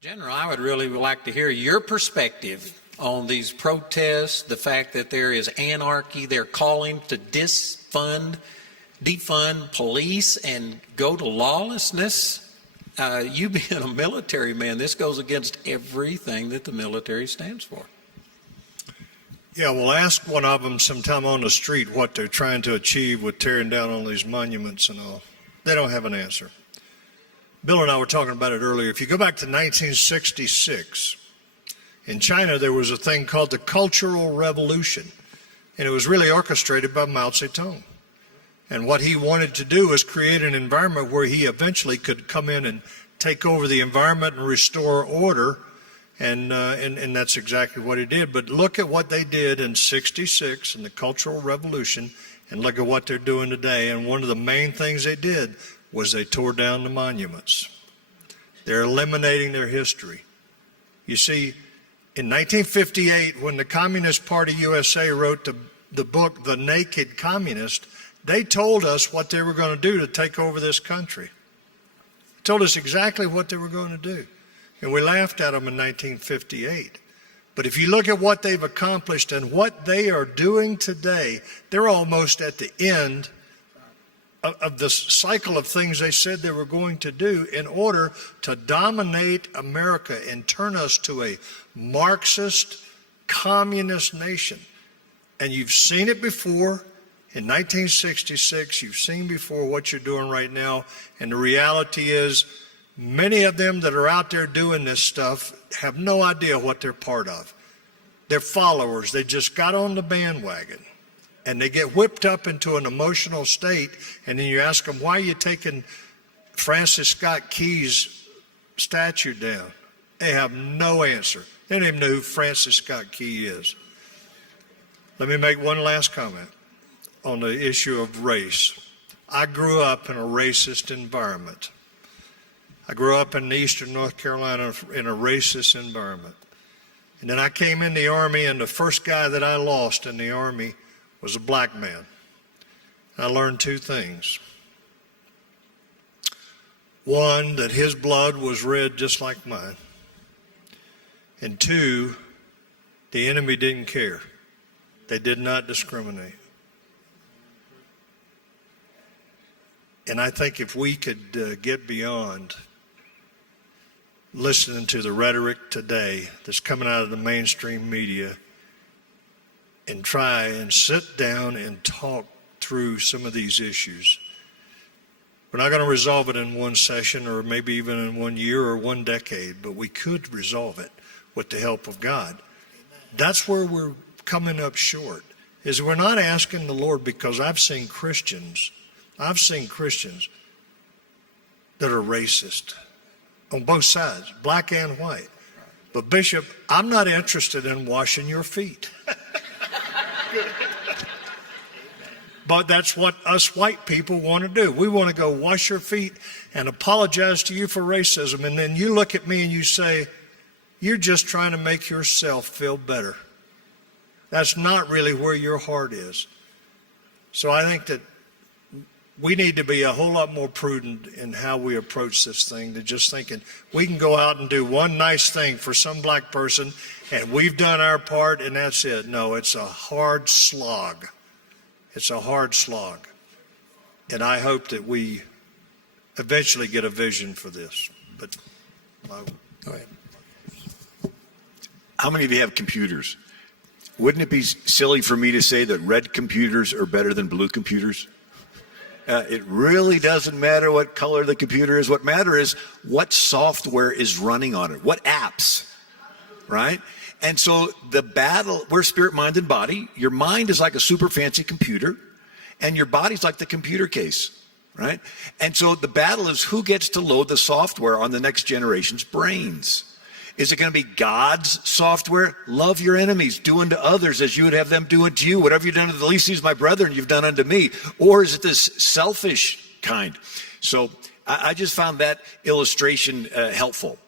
General, I would really like to hear your perspective on these protests, the fact that there is anarchy. They're calling to defund police and go to lawlessness. You being a military man, this goes against everything that the military stands for. Yeah, well, ask one of them sometime on the street what they're trying to achieve with tearing down all these monuments and all. They don't have an answer. Bill and I were talking about it earlier. If you go back to 1966, in China there was a thing called the Cultural Revolution, and it was really orchestrated by Mao Zedong. And what he wanted to do was create an environment where he eventually could come in and take over the environment and restore order, and that's exactly what he did. But look at what they did in '66 in the Cultural Revolution, and look at what they're doing today. And one of the main things they did was they tore down the monuments. They're eliminating their history. You see, in 1958, when the Communist Party USA wrote the book, The Naked Communist, they told us what they were going to do to take over this country. They told us exactly what they were going to do. And we laughed at them in 1958. But if you look at what they've accomplished and what they are doing today, they're almost at the end of the cycle of things they said they were going to do in order to dominate America and turn us to a Marxist, communist nation. And you've seen it before in 1966. You've seen before what you're doing right now. And the reality is, many of them that are out there doing this stuff have no idea what they're part of. They're followers. They just got on the bandwagon. And they get whipped up into an emotional state, and then you ask them, why are you taking Francis Scott Key's statue down? They have no answer. They don't even know who Francis Scott Key is. Let me make one last comment on the issue of race. I grew up in a racist environment. I grew up in eastern North Carolina in a racist environment. And then I came in the Army, and the first guy that I lost in the Army was a black man. I learned two things. One, that his blood was red just like mine. And two, the enemy didn't care. They did not discriminate. And I think if we could get beyond listening to the rhetoric today that's coming out of the mainstream media and try and sit down and talk through some of these issues. We're not going to resolve it in one session or maybe even in 1 year or 1 decade, but we could resolve it with the help of God. That's where we're coming up short, is we're not asking the Lord, because I've seen Christians that are racist on both sides, black and white. But Bishop, I'm not interested in washing your feet. But that's what us white people want to do. We want to go wash your feet and apologize to you for racism. And then you look at me and you say, you're just trying to make yourself feel better. That's not really where your heart is. So I think that we need to be a whole lot more prudent in how we approach this thing than just thinking we can go out and do one nice thing for some black person and we've done our part and that's it. No, it's a hard slog. It's a hard slog. And I hope that we eventually get a vision for this. But go ahead. How many of you have computers? Wouldn't it be silly for me to say that red computers are better than blue computers? It really doesn't matter what color the computer is. What matters is what software is running on it, what apps, right? And so the battle, we're spirit, mind, and body. Your mind is like a super fancy computer, and your body's like the computer case, right? And so the battle is who gets to load the software on the next generation's brains. Is it going to be God's software? Love your enemies, do unto others as you would have them do unto you. Whatever you've done to the least of these, my brethren, you've done unto me. Or is it this selfish kind? So I just found that illustration helpful.